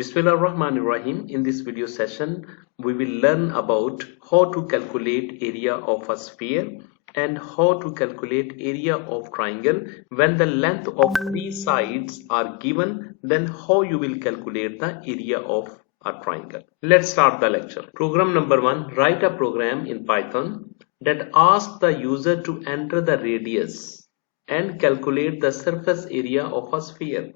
Bismillahirrahmanirrahim. In this video session, we will learn about how to calculate area of a sphere and how to calculate area of triangle. When the length of three sides are given, then how you will calculate the area of a triangle. Let's start the lecture. Program number 1. Write a program in Python that asks the user to enter the radius and calculate the surface area of a sphere.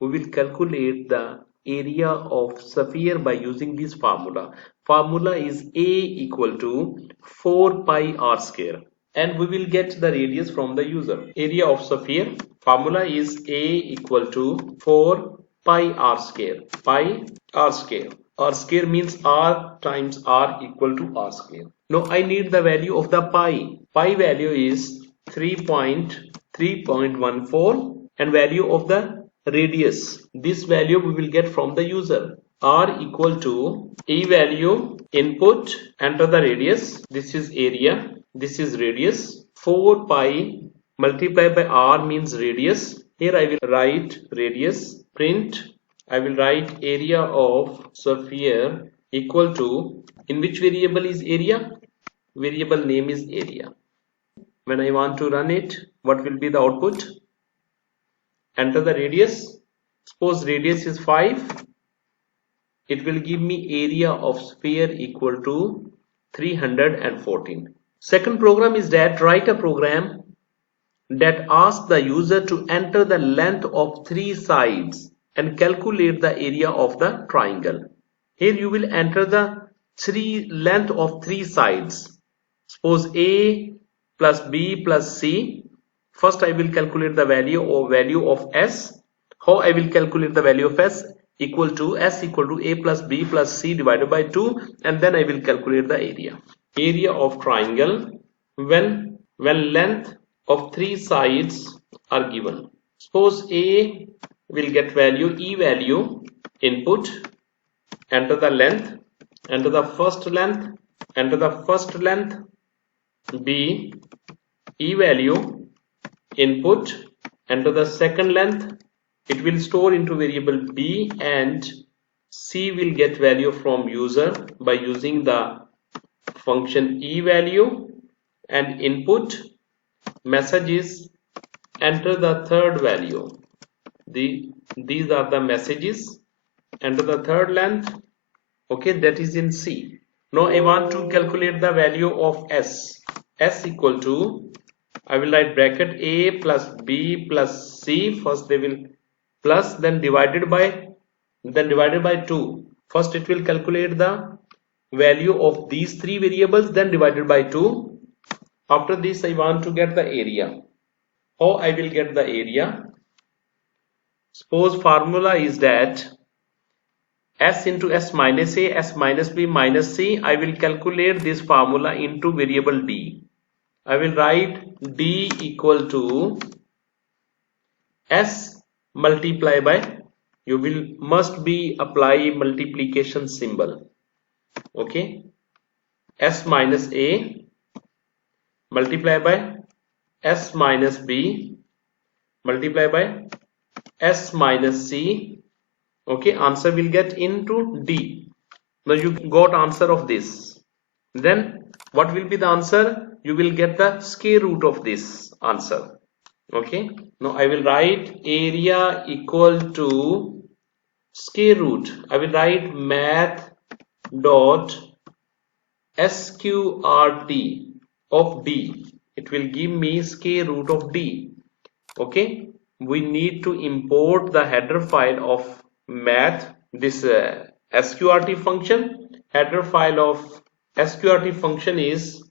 We will calculate the area of sphere by using this formula. Formula is A equal to 4 pi r square, and we will get the radius from the user. Area of sphere formula is A equal to 4 pi r square. Pi r square. R square means r times r equal to r square. Now I need the value of the pi. Pi value is 3.3.14 and value of the radius. This value we will get from the user. R equal to E value, input, enter the radius. This is area, this is radius. 4 pi multiplied by R means radius. Here I will write radius, print. I will write area of sphere equal to, in which variable is area? Variable name is area. When I want to run it, what will be the output? Enter the radius. Suppose radius is 5. It will give me area of sphere equal to 314. Second program is that write a program that asks the user to enter the length of three sides and calculate the area of the triangle. Here you will enter the length of three sides. Suppose A plus B plus C. First I will calculate the value of S. How I will calculate the value of S? Equal to S equal to A plus B plus C divided by 2, and then I will calculate the area. Area of triangle when length of three sides are given. Suppose A will get value, E value, input, enter the length, enter the first length, enter the first length, B, E value, input, enter the second length. It will store into variable B, and C will get value from user by using the function E value, and input message is enter the third value. These are the messages. Enter the third length. Okay, that is in C. Now I want to calculate the value of S. S equal to, I will write bracket A plus B plus C. First they will plus, then divided by 2. First it will calculate the value of these three variables, then divided by 2. After this I want to get the area. How I will get the area? Suppose formula is that S into S minus A, S minus B minus C. I will calculate this formula into variable D. I will write D equal to S multiply by, you must be apply multiplication symbol. Okay, S minus A multiply by S minus B multiply by S minus C. Okay, answer will get into D. Now you got answer of this. Then what will be the answer? You will get the square root of this answer. Okay, now I will write area equal to square root. I will write math dot sqrt of D. It will give me square root of D. Okay, we need to import the header file of math, this sqrt function. Header file of sqrt function is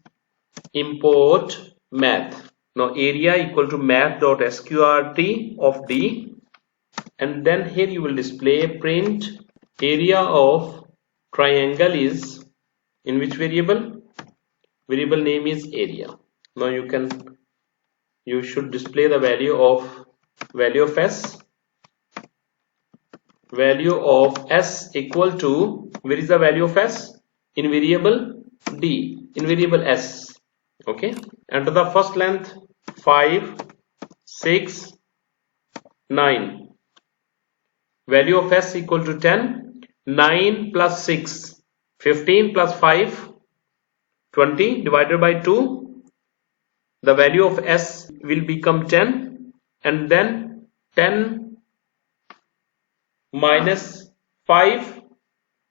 import math. Now area equal to math.sqrt of D, and then here you will display print area of triangle is in which variable? Variable name is area. Now you should display the value of S. Value of S equal to, where is the value of S? In variable D, in variable S. Okay, enter the first length 5, 6, 9. Value of S equal to 10. 9 plus 6, 15 plus 5, 20 divided by 2. The value of S will become 10, and then 10 minus 5,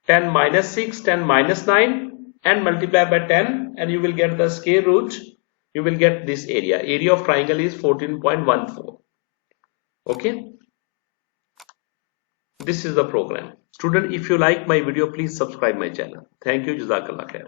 10 minus 6, 10 minus 9, and multiply by 10, and you will get the square root. You will get this area. Area of triangle is 14.14. Okay. This is the program. Student, if you like my video, please subscribe my channel. Thank you. Jazakallah khair.